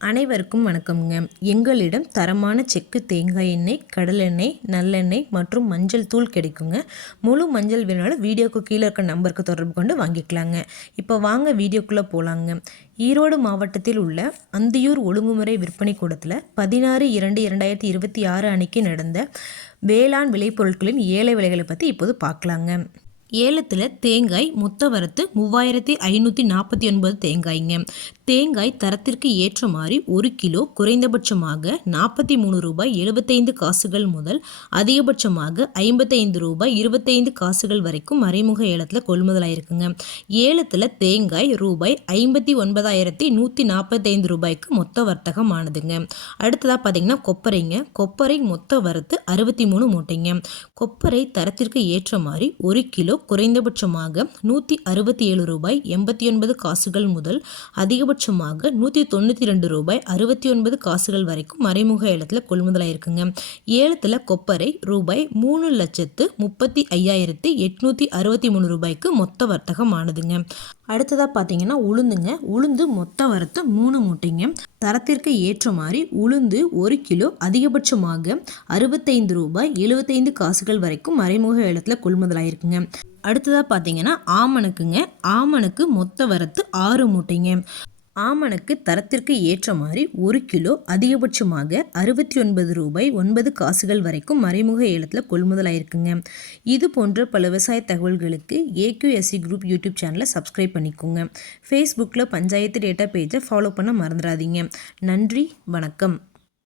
அனைவருக்கும் வணக்கம்ங்க. எங்களிடம் தரமான செக்கு தேங்காய் எண்ணெய், கடலெண்ணெய், நல்லெண்ணெய் மற்றும் மஞ்சள் தூள் கிடைக்குங்க. முழு மஞ்சள் வேணாலும் வீடியோக்கு கீழே இருக்க நம்பருக்கு தொடர்பு கொண்டு வாங்கிக்கலாங்க. இப்போ வாங்க வீடியோக்குள்ளே போகலாங்க. ஈரோடு மாவட்டத்தில் உள்ள அந்தியூர் ஒழுங்குமுறை விற்பனை கூடத்தில் 16/2/2026 அன்னைக்கு நடந்த வேளாண் விளைபொருட்களின் ஏல விலைகளை பற்றி இப்போது பார்க்கலாங்க. ஏலத்தில் தேங்காய் மொத்த வரத்து 3549 தேங்காய்ங்க. தேங்காய் தரத்திற்கு ஏற்ற மாதிரி 1 கிலோ குறைந்தபட்சமாக 43 ரூபாய் 75 காசுகள் முதல் அதிகபட்சமாக 55 ரூபாய் 25 காசுகள் வரைக்கும் மறைமுக ஏலத்தில் கொள்முதலாயிருக்குங்க. ஏலத்தில் தேங்காய் ரூபாய் 59,145 ரூபாய்க்கு மொத்த வர்த்தகம் ஆனதுங்க. அடுத்ததாக பார்த்தீங்கன்னா கொப்பரைங்க. கொப்பரை மொத்த வரத்து 63 மூட்டைங்க. கொப்பரை தரத்திற்கு ஏற்ற மாதிரி 1 கிலோ குறைந்தபட்சமாக 167 ரூபாய் 89 காசுகள் முதல் அதிகபட்சமாக 192 ரூபாய் 69 காசுகள் வரைக்கும் மறைமுக ஏலத்தில் கொள்முதலாயிருக்குங்க. ஏலத்தில் கொப்பரை ரூபாய் 3,35,863 ரூபாய்க்கு மொத்த வர்த்தகம் ஆனதுங்க. அடுத்ததாக பார்த்தீங்கன்னா உளுந்துங்க. உளுந்து மொத்த வரத்து 3 மூட்டைங்க. தரத்திற்கு ஏற்ற மாதிரி உளுந்து 1 கிலோ அதிகபட்சமாக 65 ரூபாய் 75 காசுகள் வரைக்கும் மறைமுக ஏலத்தில் கொள்முதலாயிருக்குங்க. அடுத்ததாக பார்த்தீங்கன்னா ஆமணக்குங்க. ஆமணக்கு மொத்த வரத்து 6 மூட்டைங்க. ஆமணக்கு தரத்திற்கு ஏற்ற மாதிரி 1 கிலோ அதிகபட்சமாக 69 ரூபாய் 9 காசுகள் வரைக்கும் மறைமுக ஏலத்தில் கொள்முதலாயிருக்குங்க. இது போன்ற பல விவசாய தகவல்களுக்கு ஏக்யூஎஸ்சி குரூப் யூடியூப் சேனலை சப்ஸ்கிரைப் பண்ணிக்கோங்க. ஃபேஸ்புக்கில் பஞ்சாயத்து டேட்டா பேஜை ஃபாலோ பண்ண மறந்துடாதீங்க. நன்றி, வணக்கம்.